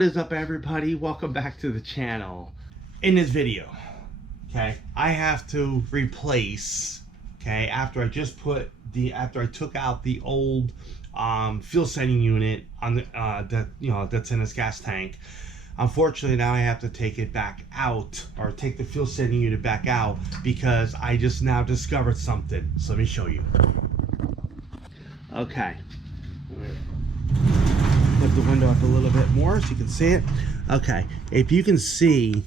What is up, everybody? Welcome back to the channel. In this video, okay, I have to replace, okay, after I took out the old fuel sending unit on the that's in this gas tank. Unfortunately, now I have to take it back out, or take the fuel sending unit back out, because I just now discovered something. So let me show you. Okay. Put the window up a little bit more so you can see it. Okay, if you can see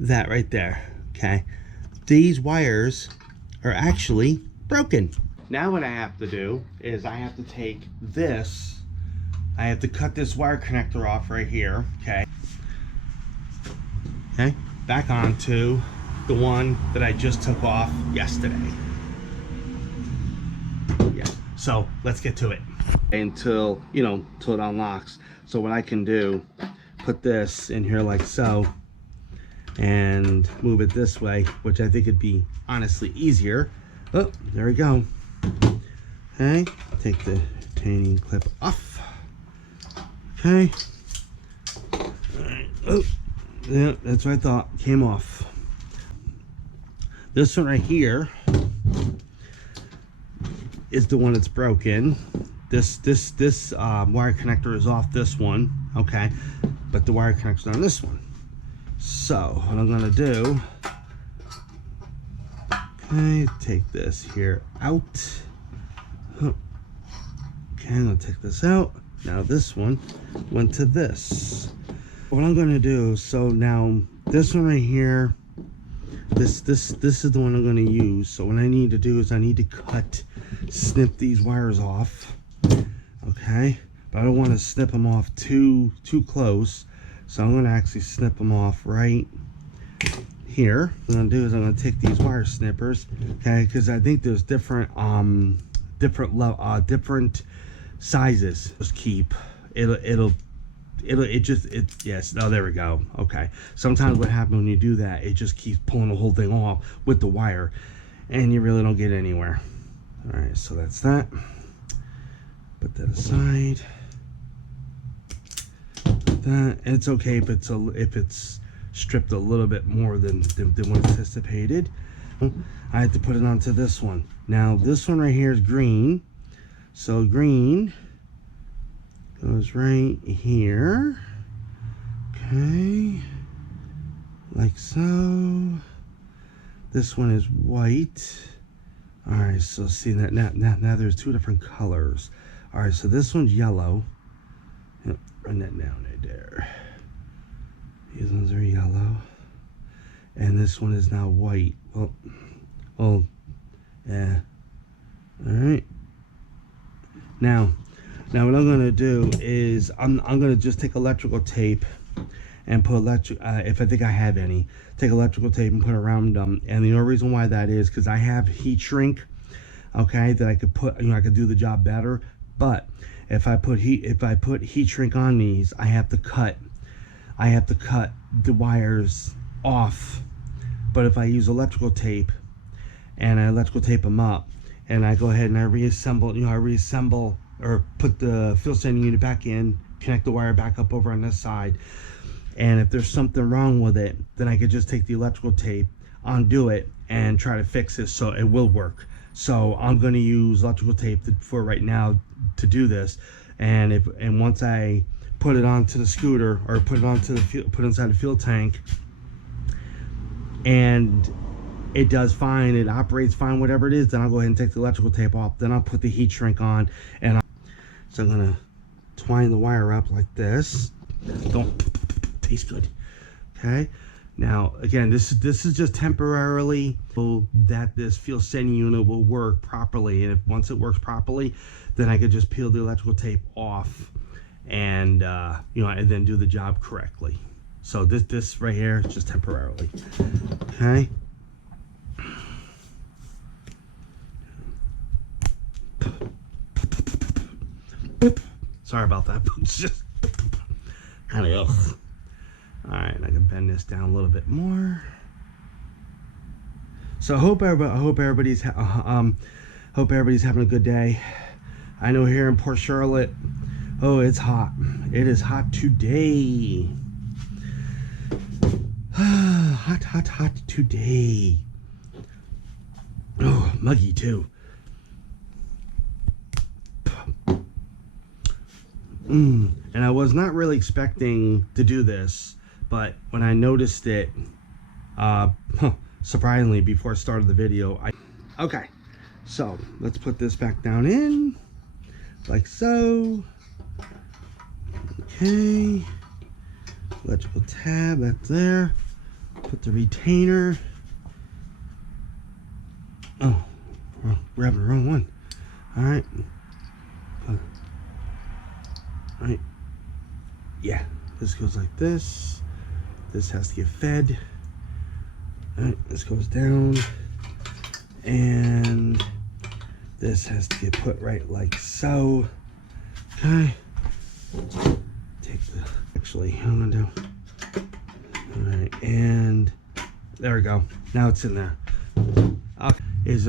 that right there, okay, these wires are actually broken. Now what I have to do is I have to take this, I have to cut this wire connector off right here, okay, back onto the one that I just took off yesterday. Yeah, so let's get to it. Until it unlocks. So what I can do, put this in here like so and move it this way, which I think would be honestly easier. Oh, there we go. Okay, take the retaining clip off. Okay, all right. Oh, yeah, that's what I thought, came off. This one right here is the one that's broken. This wire connector is off this one, okay, but the wire connector's on this one. So what I'm gonna do, okay, take this here out. Okay, I'm gonna take this out. Now this one went to this. What I'm gonna do, so now this one right here, this is the one I'm gonna use. So what I need to do is I need to snip these wires off. Okay, but I don't want to snip them off too close, so I'm going to actually snip them off right here. What I'm going to do is I'm going to take these wire snippers, okay, because I think there's different sizes. Just keep yes, oh, there we go. Okay, sometimes what happens when you do that, it just keeps pulling the whole thing off with the wire and you really don't get anywhere. All right, so that's that. Put that aside. That, it's okay if it's stripped a little bit more than what anticipated. I had to put it onto this one. Now this one right here is green, so green goes right here. Okay, like so. This one is white. All right, so see that now there's two different colors. All right, so this one's yellow. Yep, run that down right there. These ones are yellow. And this one is now white. Well, yeah. All right. Now what I'm gonna do is I'm gonna just take electrical tape and put if I think I have any, take electrical tape and put around them. And the only reason why that is because I have heat shrink, okay, that I could put, I could do the job better. But if I put heat shrink on these, I have to cut the wires off. But if I use electrical tape and I electrical tape them up and I go ahead and I reassemble or put the fuel sending unit back in, connect the wire back up over on this side, and if there's something wrong with it, then I could just take the electrical tape, undo it, and try to fix it so it will work. So I'm going to use electrical tape for right now to do this, and once I put it onto the scooter or put it inside the fuel tank, and it does fine, it operates fine, whatever it is, then I'll go ahead and take the electrical tape off. Then I'll put the heat shrink on, so I'm gonna twine the wire up like this. Don't taste good. Okay. Now again, this is just temporarily so that this fuel sending unit will work properly, and once it works properly, then I could just peel the electrical tape off and and then do the job correctly. So this right here is just temporarily. Okay. Sorry about that. It's just kind of ugh. All right, I can bend this down a little bit more. So I hope everybody's having a good day. I know here in Port Charlotte, Oh, it's hot. It is hot today. Hot, hot, hot today. Oh, muggy too. And I was not really expecting to do this, but when I noticed it, surprisingly, before I started the video, okay, so let's put this back down in, like so. Okay, electrical tab, that's there. Put the retainer. Oh, grabbing the wrong one. All right. All right. Yeah, this goes like this. This has to get fed. All right, this goes down, and this has to get put right like so. Okay. Take the. Actually, I'm gonna do. All right, and there we go. Now it's in there. This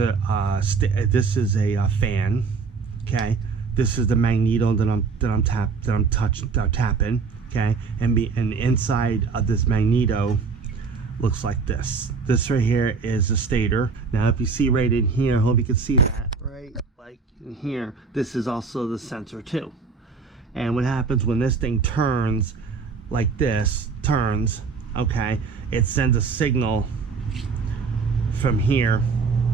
is a fan. Okay, this is the Magneto that I'm tapping. Okay, and inside of this Magneto looks like this. This right here is the stator. Now, if you see right in here, I hope you can see that right, like in here. This is also the sensor too. And what happens when this thing turns like this, okay, it sends a signal from here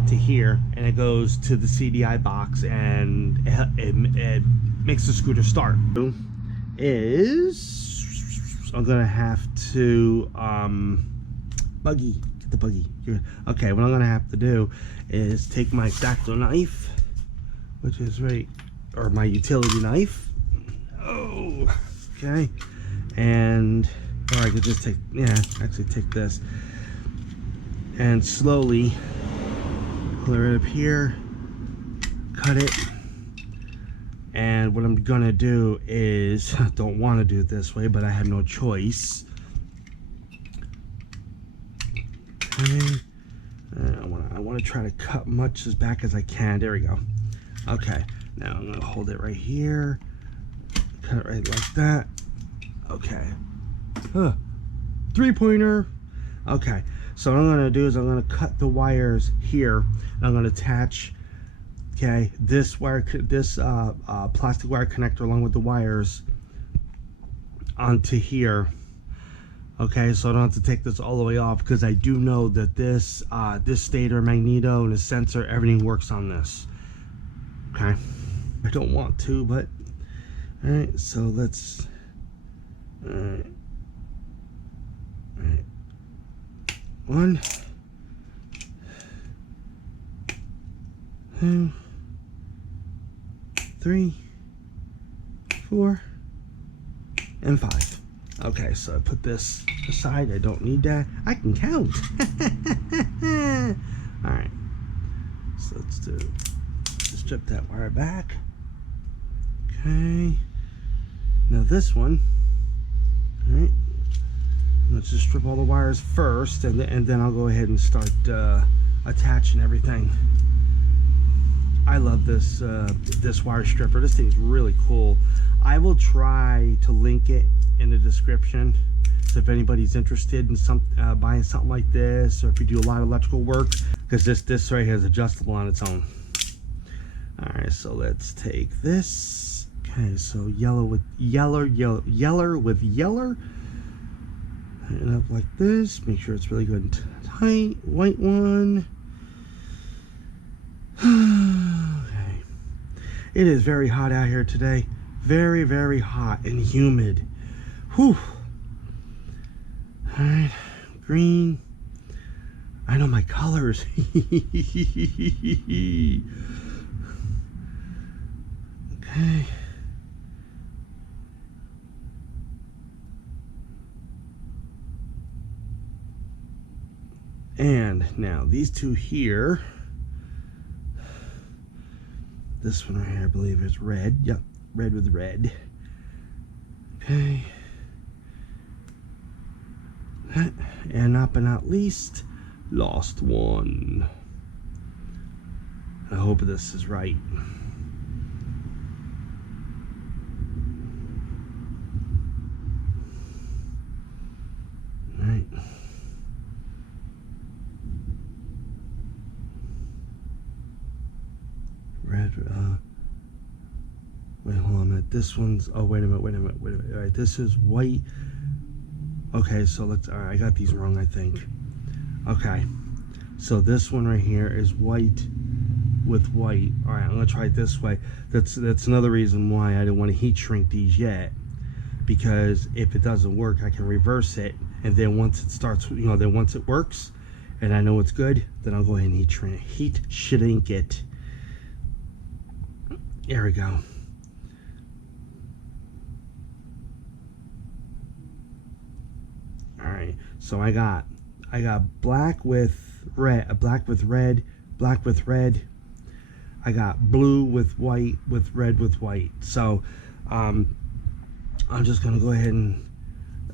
to here, and it goes to the CDI box, and it makes the scooter start. I'm gonna have to buggy, get the buggy here. Okay, what I'm gonna have to do is take my X-Acto knife, which is right, or my utility knife. Oh, okay, and or I could just take, actually take this and slowly clear it up here, cut it. And what I'm gonna do is, I don't want to do it this way, but I have no choice. Okay, I want to try to cut much as back as I can. There we go. Okay, now I'm gonna hold it right here, cut it right like that. Okay, 3-pointer. Okay, so what I'm gonna do is I'm gonna cut the wires here, and I'm gonna attach, okay, this wire, this plastic wire connector along with the wires onto here. Okay, so I don't have to take this all the way off, because I do know that this this stator, Magneto, and the sensor, everything works on this. Okay, I don't want to, but all right. So let's. All right. All right. 1, 2, 3, 4, and 5. Okay, so I put this aside. I don't need that. I can count. All right, so let's strip that wire back. Okay, now this one. All right, let's just strip all the wires first, and then I'll go ahead and start attaching everything. I love this this wire stripper. This thing's really cool. I will try to link it in the description, so if anybody's interested in buying something like this, or if you do a lot of electrical work, because this right here is adjustable on its own. All right, so let's take this. Okay, so yellow with yeller, and up like this. Make sure it's really good and tight. White one. Okay. It is very hot out here today. Very, very hot and humid. Whew. All right, green. I know my colors. Okay. And now these two here. This one right here, I believe, is red. Yep, red with red. Okay. And up and not least, last one. I hope this is right. this one's, oh, wait a minute. All right, this is white. Okay, so let's, all right, I got these wrong, I think. Okay, so this one right here is white with white. All right, I'm gonna try it this way. That's another reason why I didn't want to heat shrink these yet, because if it doesn't work, I can reverse it, and then once it starts, you know, then once it works and I know it's good, then I'll go ahead and heat shrink it. There we go. All right, so I got black with red, black with red, black with red. I got blue with white, with red with white. So I'm just gonna go ahead and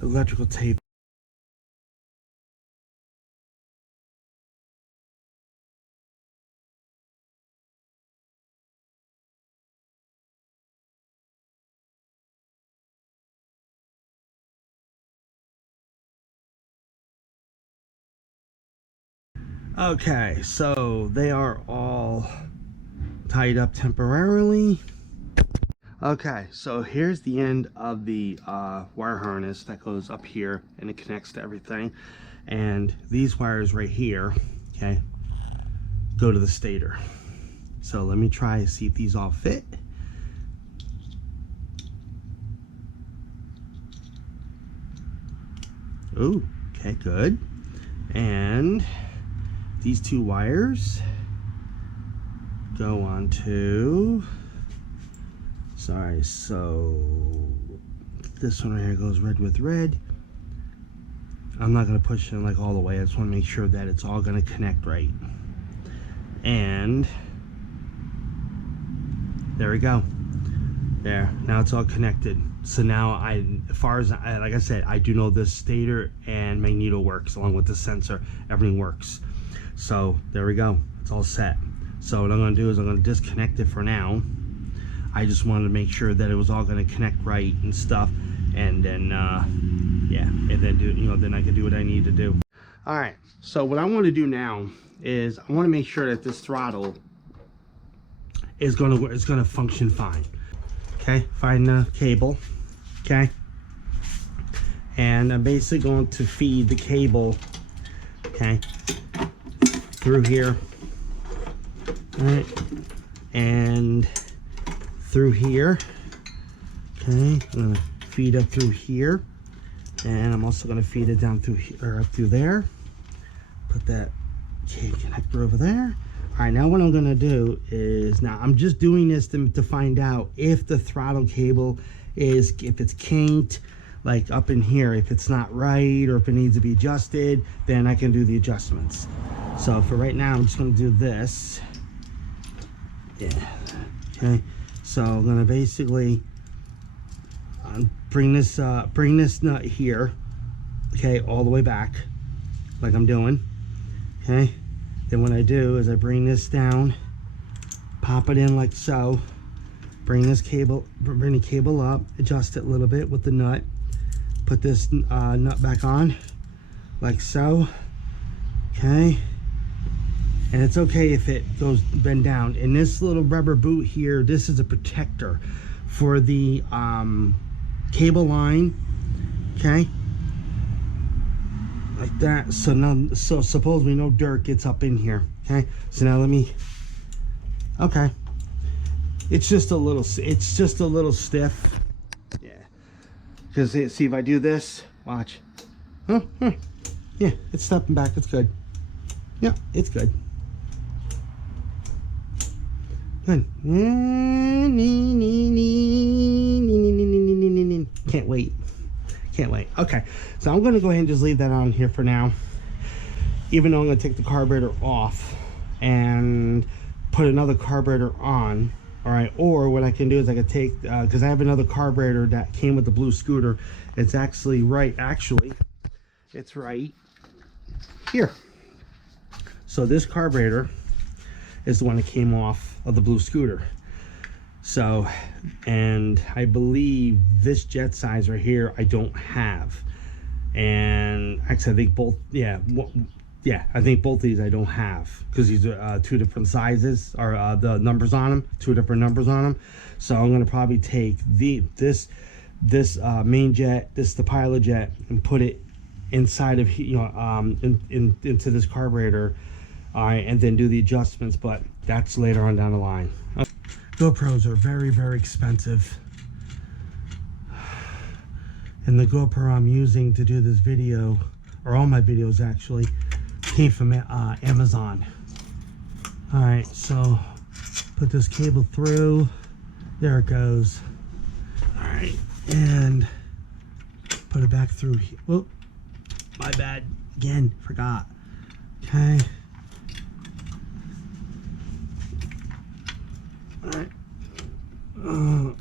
electrical tape. Okay, so they are all tied up temporarily. Okay, so here's the end of the wire harness that goes up here and it connects to everything. And these wires right here, okay, go to the stator. So let me try to see if these all fit. Ooh, okay, good. And these two wires go on to, sorry, so this one right here goes red with red. I'm not going to push it like all the way. I just want to make sure that it's all going to connect right. And there we go. There, now it's all connected. So now as far as, like I said, I do know this stator and Magneto works along with the sensor. Everything works. So there we go. It's all set. So what I'm going to do is I'm going to disconnect it for now. I just wanted to make sure that it was all going to connect right and stuff, and then yeah, and then do, you know, then I can do what I need to do. All right. So what I want to do now is I want to make sure that this throttle is going to function fine. Okay. Find the cable. Okay. And I'm basically going to feed the cable, okay, through here. All right, and through here. Okay, I'm gonna feed up through here, and I'm also gonna feed it down through here, or up through there. Put that connector over there. All right, now what I'm gonna do is, now I'm just doing this to find out if the throttle cable is, if it's kinked, like up in here, if it's not right, or if it needs to be adjusted, then I can do the adjustments. So for right now, I'm just gonna do this. Yeah, okay. So I'm gonna basically bring this nut here, okay, all the way back, like I'm doing, okay. Then what I do is I bring this down, pop it in like so, bring the cable up, adjust it a little bit with the nut, put this nut back on, like so, okay. And it's okay if it goes bend down. And this little rubber boot here, this is a protector for the cable line, okay, like that. So now, so suppose we know dirt gets up in here, okay. So now let me, okay, it's just a little stiff, yeah, because see, if I do this, watch, yeah, it's stepping back, it's good, yeah, it's good. Good. Can't wait. Can't wait. Okay, so I'm going to go ahead and just leave that on here for now, even though I'm going to take the carburetor off and put another carburetor on. All right, or what I can do is I can take, because I have another carburetor that came with the blue scooter. It's actually it's right here. So this carburetor is the one that came off of the blue scooter. So, and I believe this jet size right here I don't have. And actually I think both, yeah, Yeah, I think both of these I don't have, because these are two different sizes, or the numbers on them, two different numbers on them. So I'm gonna probably take this main jet, the pilot jet, and put it inside of, you know, into this carburetor, and then do the adjustments. But that's later on down the line. GoPros are very, very expensive, and the GoPro I'm using to do this video, or all my videos actually, came from Amazon. All right, so put this cable through. There it goes. All right, and put it back through here. Whoop, my bad. Again, forgot. Okay. All right. All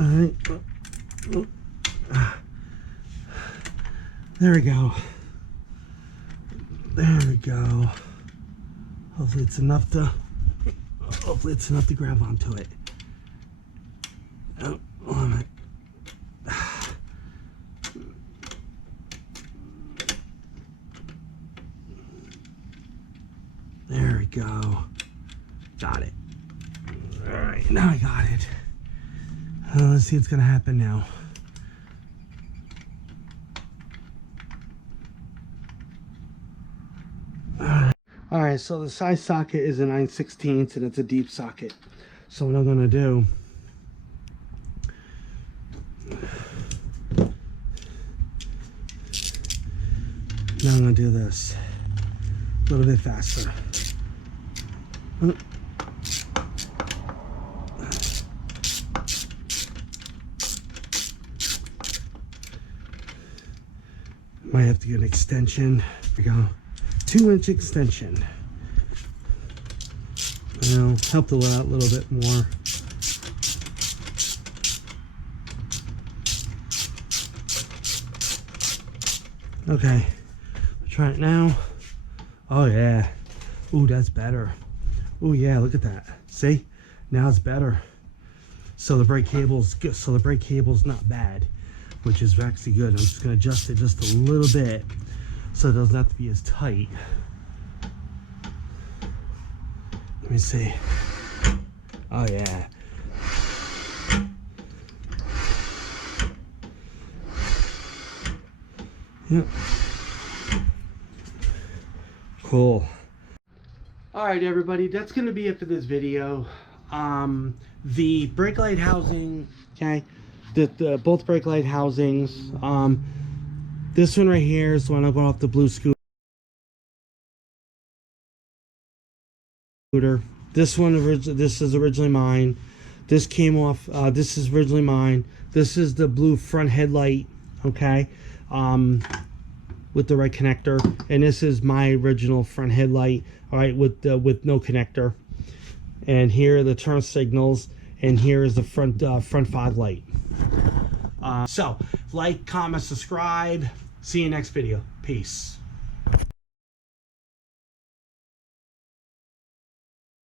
right. There we go. There we go. Hopefully it's enough to grab onto it. Oh, there we go. Got it. All right, now I got it. Let's see what's gonna happen now. All right, so the size socket is a 9/16 and it's a deep socket. So what I'm gonna do, now I'm gonna do this a little bit faster. Might have to get an extension. There we go. 2-inch extension. I'll help it out a little bit more. Okay, try it now. Oh yeah. Ooh, that's better. Ooh yeah, look at that. See? Now it's better. So the brake cable's good. So the brake cable's not bad, which is actually good. I'm just gonna adjust it just a little bit so it doesn't have to be as tight. Let me see. Oh yeah. Yep. Cool. All right, everybody, that's gonna be it for this video. The brake light housing, okay, the both brake light housings. This one right here is the one I'm going off the blue scooter. This one, this is originally mine. This came off. This is originally mine. This is the blue front headlight, okay, with the red connector, and this is my original front headlight, all right, with no connector. And here are the turn signals, and here is the front fog light. So like, comment, subscribe. See you next video. Peace.